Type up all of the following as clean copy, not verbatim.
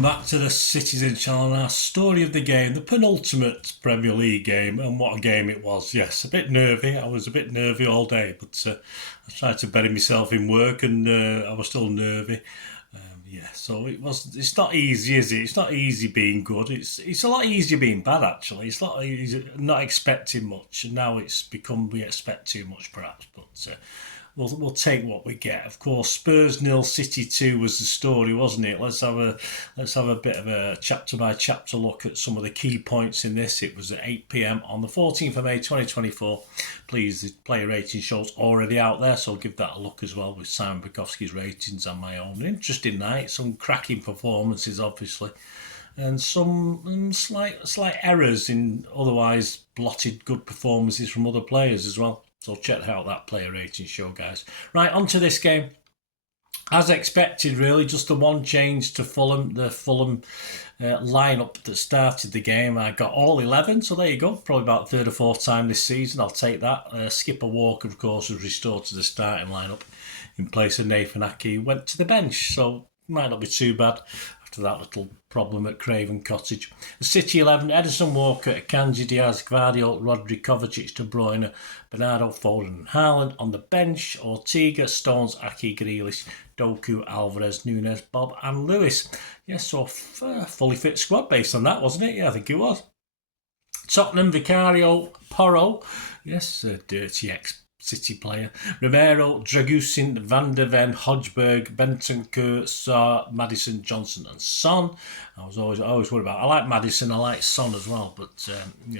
Welcome back to the Citizen channel, our story of the game, the penultimate Premier League game, and what a game it was. Yes, a bit nervy. I was a bit nervy all day, but I tried to bury myself in work and I was still nervy. So it's not easy, is it? It's not easy being good. It's a lot easier being bad, actually. It's a lot easier not expecting much, and now it's become we expect too much, perhaps, but we'll take what we get. Of course, Spurs 0, City 2 was the story, wasn't it? Let's have a bit of a chapter by chapter look at some of the key points in this. It was at 8 p.m. on the 14th of May 2024. Please, the player rating show's already out there, so I'll give that a look as well with Simon Bukowski's ratings and my own. An interesting night, some cracking performances, obviously, and some slight errors in otherwise blotted good performances from other players as well. So check out that player rating show, guys. Right, on to this game. As expected, really, just the one change to Fulham, the Fulham lineup that started the game. I got all 11, so there you go. Probably about third or fourth time this season. I'll take that. Skipper Walker, of course, was restored to the starting lineup in place of Nathan Aki, who went to the bench, so might not be too bad after that little problem at Craven Cottage. The City 11, Edison, Walker, Akanji, Diaz, Gvardiol, Rodri, Kovacic, De Bruyne, Bernardo, Foden and Haaland. On the bench, Ortega, Stones, Aki, Grealish, Doku, Alvarez, Nunes, Bob and Lewis. Yes, so a fully fit squad based on that, wasn't it? Yeah, I think it was. Tottenham, Vicario, Porro. Yes, dirty City player. Romero, Dragusin, Van der Ven, Hodgberg, Bentancur, Sarr, Maddison, Johnson and Son. I was always worried about. I like Maddison, I like Son as well, but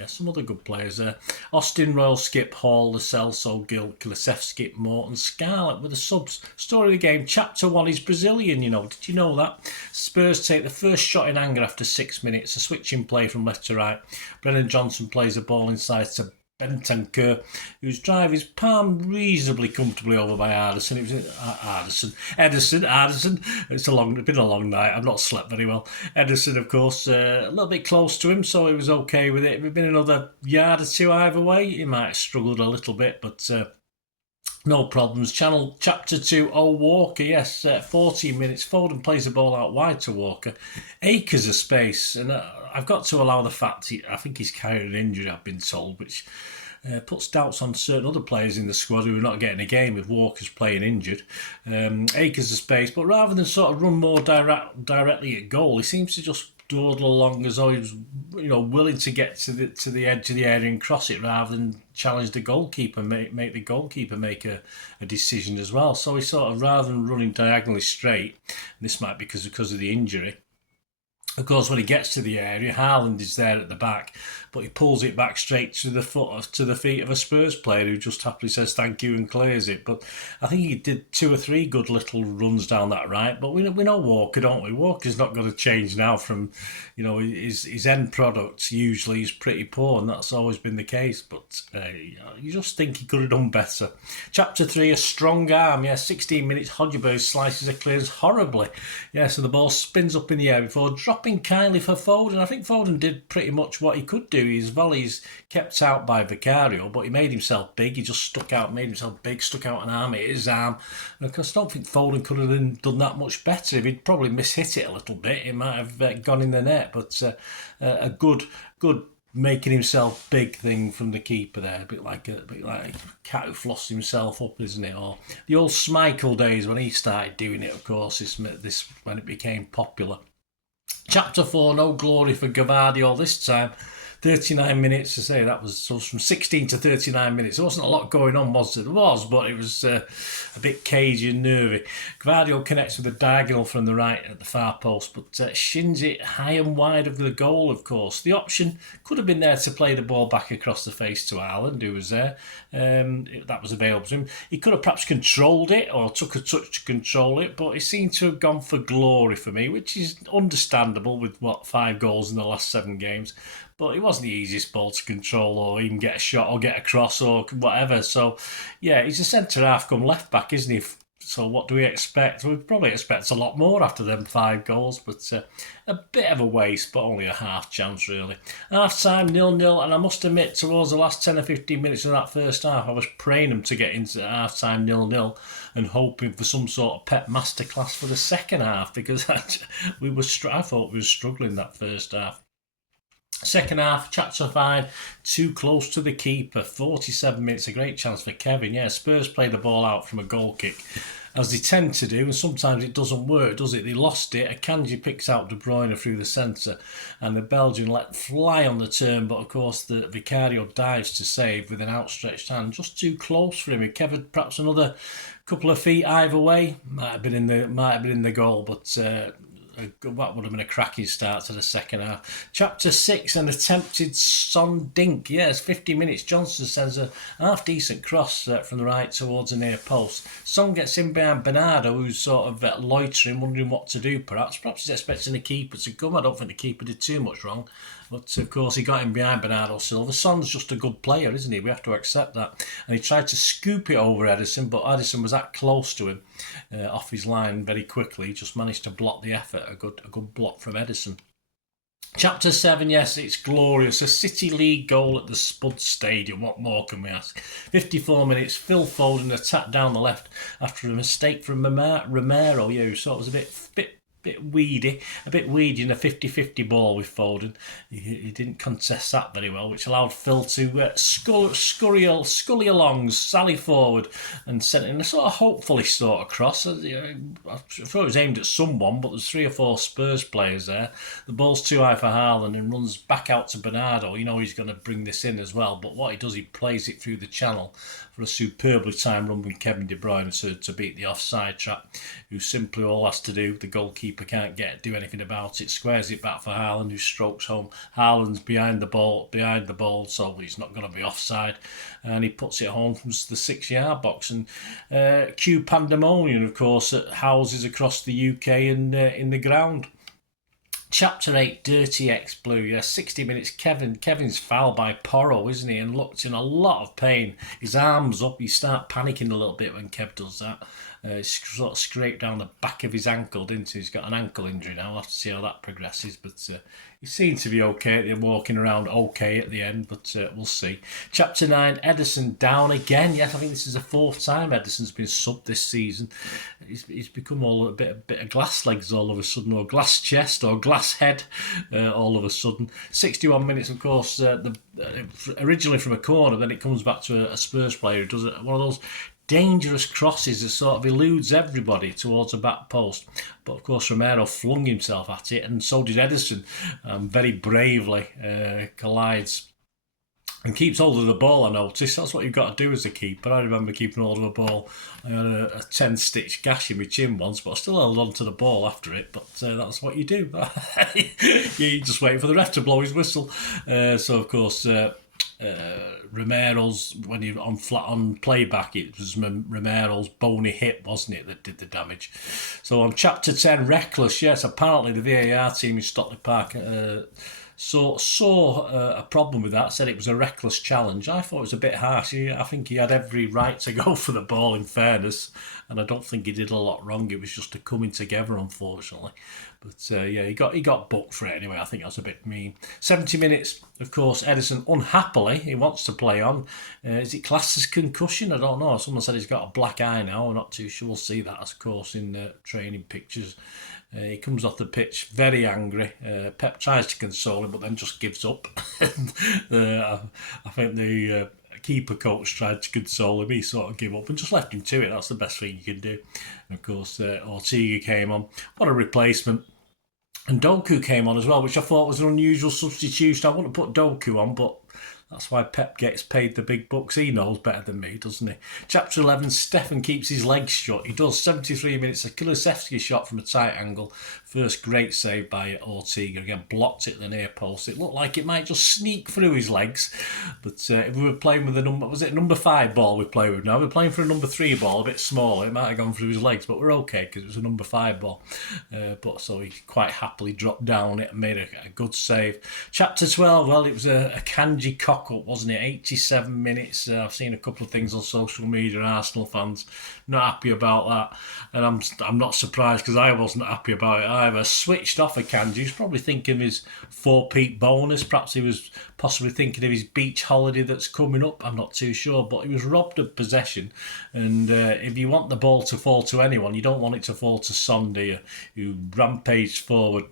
some other good players there. Austin, Royal, Skip, Hall, Lascelles, Gill, Kulusevski, Morton, Scarlett with the subs. Story of the game, Chapter 1 is Brazilian, Did you know that? Spurs take the first shot in anger after 6 minutes. A switching play from left to right. Brennan Johnson plays the ball inside to Bentancur, whose drive is palmed reasonably comfortably over by Ederson. It was Ederson. It's been a long night. I've not slept very well. Ederson, of course, a little bit close to him, so he was okay with it. If it had been another yard or two either way, he might have struggled a little bit, but no problems. Chapter 2, Walker, yes, 14 minutes. Foden plays the ball out wide to Walker. Acres of space, and I've got to allow the fact I think he's carrying an injury, I've been told, which puts doubts on certain other players in the squad who are not getting a game if Walker's playing injured. Acres of space, but rather than sort of run more directly at goal, he seems to just dawdle along as though he was, willing to get to the edge of the area and cross it rather than challenge the goalkeeper, make the goalkeeper make a decision as well. So he sort of, rather than running diagonally straight, and this might be because of the injury. Of course, when he gets to the area, Haaland is there at the back, but he pulls it back straight to the feet of a Spurs player who just happily says thank you and clears it. But I think he did 2 or 3 good little runs down that right. But we know Walker, don't we? Walker's not going to change now from, his end product usually is pretty poor, and that's always been the case. But you just think he could have done better. Chapter 3, a strong arm. 16 minutes, Hodgberg slices a clearance horribly. So the ball spins up in the air before dropping kindly for Foden. I think Foden did pretty much what he could do. His volleys kept out by Vicario, but he made himself big. He just stuck out an arm, hit his arm. And of course, I don't think Foden could have done that much better. If he'd probably mishit it a little bit, it might have gone in the net. But a good making himself big thing from the keeper there, a bit like a cat who flossed himself up, isn't it? Or the old Schmeichel days when he started doing it, of course, this when it became popular. Chapter 4, no glory for Gvardiol this time. 39 minutes to say that was from 16 to 39 minutes. There wasn't a lot going on, was there? There was, but it was a bit cagey and nervy. Gvardiol connects with a diagonal from the right at the far post, but shins it high and wide of the goal, of course. The option could have been there to play the ball back across the face to Haaland, who was there. That was available to him. He could have perhaps controlled it or took a touch to control it, but he seemed to have gone for glory for me, which is understandable with, 5 goals in the last 7 games. But it wasn't the easiest ball to control or even get a shot or get a cross or whatever. So, he's a centre-half come left-back, isn't he? So what do we expect? We probably expect a lot more after them 5 goals, but a bit of a waste, but only a half chance really. Half time 0-0, and I must admit towards the last 10 or 15 minutes of that first half, I was praying them to get into half time 0-0 and hoping for some sort of Pep masterclass for the second half, because I thought we were struggling that first half. Second half, chapter 5, too close to the keeper. 47 minutes, a great chance for Kevin. Yeah, Spurs play the ball out from a goal kick, as they tend to do, and sometimes it doesn't work, does it? They lost it. Akanji picks out De Bruyne through the centre, and the Belgian let fly on the turn, but of course the Vicario dives to save with an outstretched hand. Just too close for him. Kevin, perhaps another couple of feet either way. Might have been in the goal, but that would have been a cracking start to the second half. Chapter 6, an attempted Son dink. Yes, 50 minutes. Johnson sends a half-decent cross from the right towards the near post. Son gets in behind Bernardo, who's sort of loitering, wondering what to do perhaps. Perhaps he's expecting the keeper to come. I don't think the keeper did too much wrong. But of course he got in behind Bernardo Silva. Son's just a good player, isn't he? We have to accept that. And he tried to scoop it over Ederson, but Ederson was that close to him off his line very quickly. He just managed to block the effort. A good block from Ederson. Chapter 7, yes, it's glorious. A City League goal at the Spud Stadium. What more can we ask? 54 minutes, Phil Foden attacked down the left after a mistake from Romero. Yeah, who sort of was a bit weedy in a 50-50 ball with Foden. He didn't contest that very well, which allowed Phil to scurry along, sally forward, and sent in a sort of hopefully sort of cross. I thought it was aimed at someone, but there's 3 or 4 Spurs players there. The ball's too high for Haaland and runs back out to Bernardo. You know he's going to bring this in as well, but what he does, he plays it through the channel for a superbly timed run with Kevin De Bruyne to beat the offside trap, who simply all has to do, the goalkeeper can't do anything about it, squares it back for Haaland, who strokes home. Haaland's behind the ball, so he's not going to be offside, and he puts it home from the 6-yard box. And cue pandemonium, of course, at houses across the UK and in the ground. Chapter 8, Dirty X Blue. Yeah, 60 minutes. Kevin's fouled by Porro, isn't he? And looked in a lot of pain. His arm's up. You start panicking a little bit when Kev does that. Sort of scraped down the back of his ankle, didn't he? He's got an ankle injury now. We'll have to see how that progresses. But he seemed to be okay. They're walking around okay at the end, but we'll see. Chapter 9, Ederson down again. Yes, I think this is the 4th time Ederson's been subbed this season. He's become all a bit of glass legs all of a sudden, or glass chest, or glass head all of a sudden. 61 minutes, of course, originally from a corner, then it comes back to a Spurs player who does it. One of those dangerous crosses that sort of eludes everybody towards the back post. But of course Romero flung himself at it, and so did Ederson, very bravely collides and keeps hold of the ball. I noticed that's what you've got to do as a keeper. I remember keeping hold of a ball. I had a 10-stitch gash in my chin once, but I still held on to the ball after it. But that's what you do. You just wait for the ref to blow his whistle. So of course Romero's, when you're on playback, it was Romero's bony hip, wasn't it, that did the damage. So on chapter 10, reckless. Yes, apparently the VAR team in Stockley Park saw a problem with that, said it was a reckless challenge. I thought it was a bit harsh. I think he had every right to go for the ball, in fairness, and I don't think he did a lot wrong. It was just a coming together, unfortunately. But yeah, he got booked for it anyway. I think that's a bit mean. 70 minutes, of course, Ederson unhappily, he wants to play on. Is it classed as concussion? I don't know. Someone said he's got a black eye now. I'm not too sure. We'll see that, of course, in training pictures. He comes off the pitch very angry. Pep tries to console him, but then just gives up. I think the keeper coach tried to console him. He sort of gave up and just left him to it. That's the best thing you can do. And of course, Ortega came on. What a replacement. And Doku came on as well, which I thought was an unusual substitution. I wouldn't put Doku on, but that's why Pep gets paid the big bucks. He knows better than me, doesn't he? Chapter 11, Stefan keeps his legs shut. He does. 73 minutes, a Kulusevski shot from a tight angle. First great save by Ortega. Again, blocked it at the near post. It looked like it might just sneak through his legs. But if we were playing with number 5 ball we play with now? We're playing for a number 3 ball, a bit smaller. It might have gone through his legs, but we're okay because it was a number 5 ball. But so he quite happily dropped down it and made a good save. Chapter 12, well, it was a Kanji cock-up, wasn't it? 87 minutes. I've seen a couple of things on social media, Arsenal fans not happy about that. And I'm not surprised because I wasn't happy about it either. Switched off a Kanji. He was probably thinking of his 4-peat bonus. Perhaps he was possibly thinking of his beach holiday that's coming up. I'm not too sure. But he was robbed of possession. And if you want the ball to fall to anyone, you don't want it to fall to Son, do you? Who rampaged forward.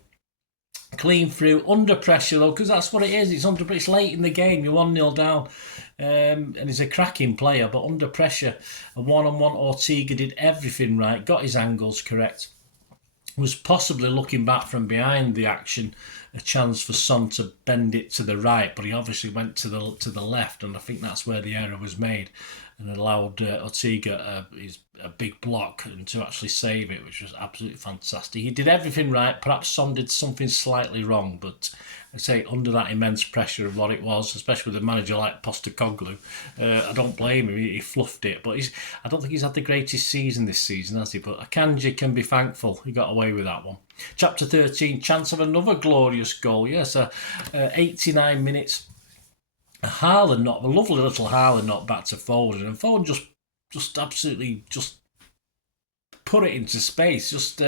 Clean through, under pressure though, because that's what it is. It's late in the game. You're 1-0 down. And he's a cracking player, but under pressure, a one-on-one Ortega did everything right, got his angles correct. Was possibly looking back from behind the action, a chance for Son to bend it to the right, but he obviously went to the left, and I think that's where the error was made, and allowed Ortega a big block and to actually save it, which was absolutely fantastic. He did everything right. Perhaps Son did something slightly wrong, but I say under that immense pressure of what it was, especially with a manager like Postecoglou, I don't blame him. He fluffed it, but I don't think he's had the greatest season this season, has he? But Akanji can be thankful he got away with that one. Chapter 13, chance of another glorious goal. Yes, 89 minutes. A lovely little Haaland knocked back to Foden, and Foden just absolutely just put it into space. Just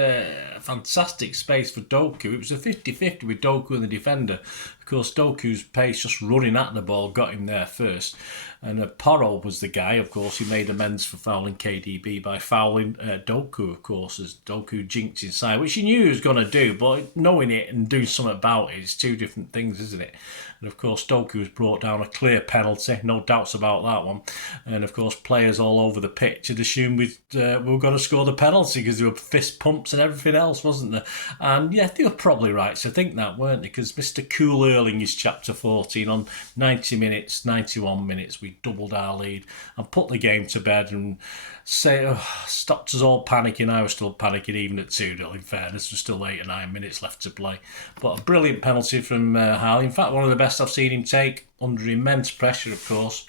fantastic space for Doku. It was a 50-50 with Doku and the defender. Of course, Doku's pace just running at the ball got him there first. And Porro was the guy, of course, who made amends for fouling KDB by fouling Doku, of course, as Doku jinked inside, which he knew he was going to do, but knowing it and doing something about it is two different things, isn't it? And of course, Doku has brought down a clear penalty, no doubts about that one. And of course, players all over the pitch had assumed we were going to score the penalty because there were fist pumps and everything else, wasn't there? And yeah, they were probably right to think that, weren't they? Because Mr. Cool Erling is chapter 14 on 91 minutes. We doubled our lead and put the game to bed and stopped us all panicking. I was still panicking even at 2-0, in fairness. There's still 8 or 9 minutes left to play. But a brilliant penalty from Harley. In fact, one of the best I've seen him take under immense pressure, of course.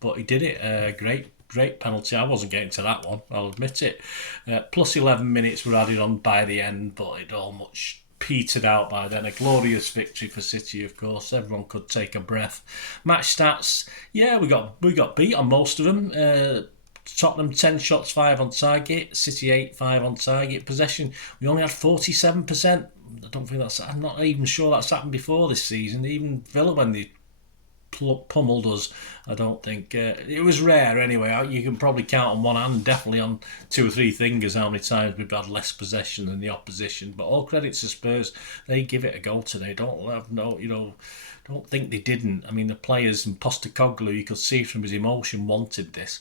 But he did it. Great penalty. I wasn't getting to that one, I'll admit it. Plus 11 minutes were added on by the end, but it all much petered out by then. A glorious victory for City, of course. Everyone could take a breath. Match stats, yeah, we got beat on most of them. Tottenham 10 shots, 5 on target. City 8, 5 on target. Possession, we only had 47%. I don't think I'm not even sure that's happened before this season. Even Villa, when they pummeled us, I don't think it was rare anyway. You can probably count on one hand, definitely on 2 or 3 fingers, how many times we've had less possession than the opposition. But all credit to Spurs, they give it a go today. Don't think they didn't. I mean, the players and Postecoglou, you could see from his emotion, wanted this.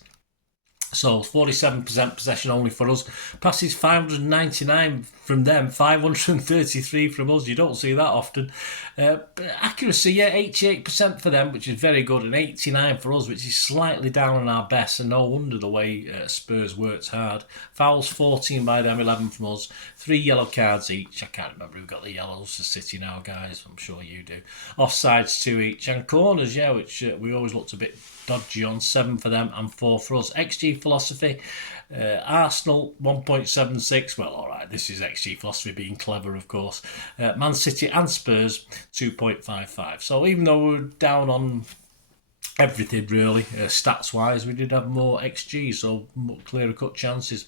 So 47% possession only for us. Passes 599 from them, 533 from us. You don't see that often. Accuracy, yeah, 88% for them, which is very good, and 89 for us, which is slightly down on our best, and no wonder the way Spurs worked hard. Fouls 14 by them, 11 from us. 3 yellow cards each. I can't remember who got the yellows for City now, guys. I'm sure you do. Offsides 2 each. And corners, yeah, which we always looked a bit dodgy on. 7 for them and 4 for us. XG philosophy, Arsenal 1.76. Well, all right, this is XG philosophy being clever, of course. Man City and Spurs 2.55. So even though we're down on everything really, stats wise, we did have more XG, so clearer cut chances.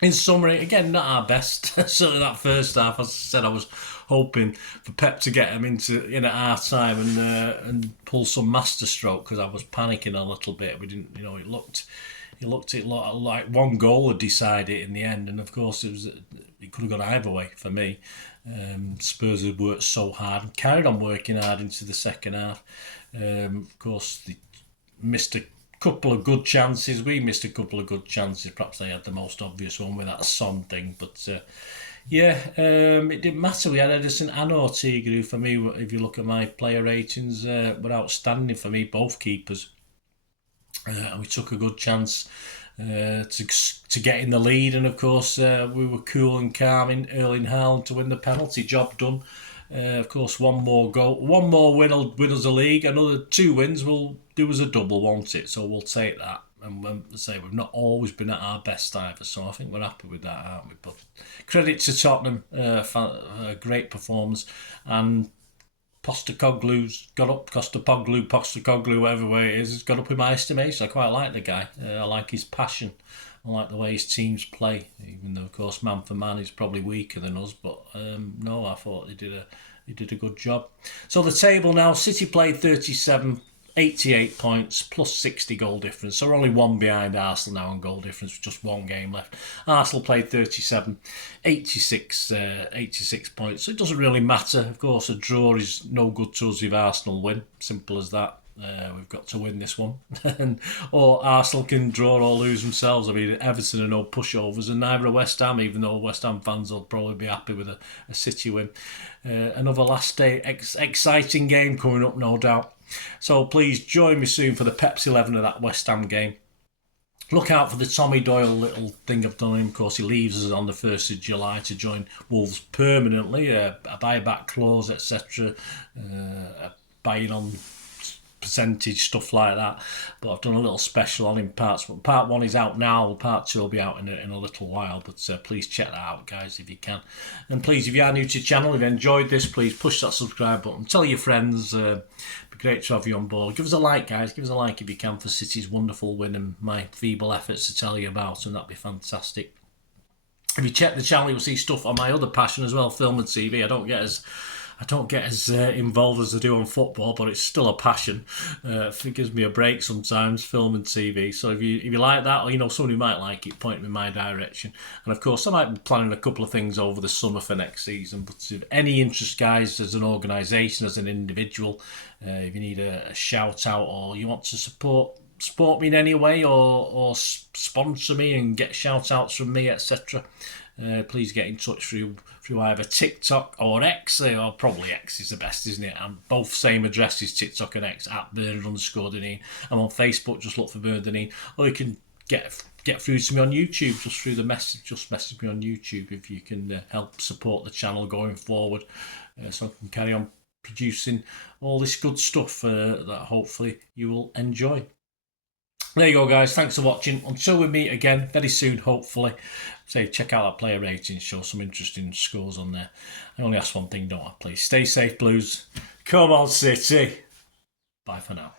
In summary, again, not our best. Certainly that first half, as I said, I was hoping for Pep to get him in at half time and pull some masterstroke, because I was panicking a little bit. We didn't, it looked like one goal would decide it in the end, and of course it could have gone either way for me. Spurs had worked so hard and carried on working hard into the second half. Of course, they missed a couple of good chances. We missed a couple of good chances. Perhaps they had the most obvious one with that Son thing, but it didn't matter. We had Edison and Ortega, who for me, if you look at my player ratings, were outstanding for me, both keepers. And we took a good chance to get in the lead, and of course we were cool and calm in Erling Haaland to win the penalty. Job done. Of course, one more win will win us a league. Another 2 wins will do us a double, won't it? So we'll take that. And we've not always been at our best either, so I think we're happy with that, aren't we? But credit to Tottenham, great performance, and Postecoglou's got up, Postecoglu, whatever way it is, has got up in my estimation. I quite like the guy. I like his passion. I like the way his teams play, even though, of course, man for man, he's probably weaker than us. But no, I thought he did a good job. So the table now: City played 37, 88 points, plus 60 goal difference. So we're only one behind Arsenal now on goal difference, with just 1 game left. Arsenal played 37, 86 points. So it doesn't really matter. Of course, a draw is no good to us if Arsenal win. Simple as that. We've got to win this one. Or Arsenal can draw or lose themselves. I mean, Everton are no pushovers, and neither are West Ham, even though West Ham fans will probably be happy with a City win. Another last day exciting game coming up, no doubt. So please join me soon for the Pepsi 11 of that West Ham game. Look out for the Tommy Doyle little thing I've done him. Of course, he leaves us on the 1st of July to join Wolves permanently. A buyback clause, etc. Buying on percentage, stuff like that. But I've done a little special on him parts. Part 1 is out now. Part 2 will be out in a little while. But please check that out, guys, if you can. And please, if you are new to the channel, if you enjoyed this, please push that subscribe button. Tell your friends. It'd be great to have you on board. Give us a like, guys. Give us a like if you can for City's wonderful win and my feeble efforts to tell you about, and that'd be fantastic. If you check the channel, you'll see stuff on my other passion as well, film and TV. I don't get as involved as I do on football, but it's still a passion. It gives me a break sometimes, film and TV. So if you like that, or you know somebody who might like it, point them in my direction. And of course, I might be planning a couple of things over the summer for next season. But if any interest, guys, as an organisation, as an individual, if you need a shout out or you want to support me in any way, or sponsor me and get shout outs from me, etc., please get in touch through either TikTok or X, or probably X is the best, isn't it? And both same addresses, TikTok and X, @Bernard_Deneen. I'm on Facebook, just look for Bernard Deneen. Or you can get through to me on YouTube, just through the message. Just message me on YouTube if you can help support the channel going forward, so I can carry on producing all this good stuff that hopefully you will enjoy. There you go, guys. Thanks for watching. Until we meet again very soon, hopefully. Say, check out that player rating. Show some interesting scores on there. I only ask one thing, don't I? Please stay safe, Blues. Come on, City. Bye for now.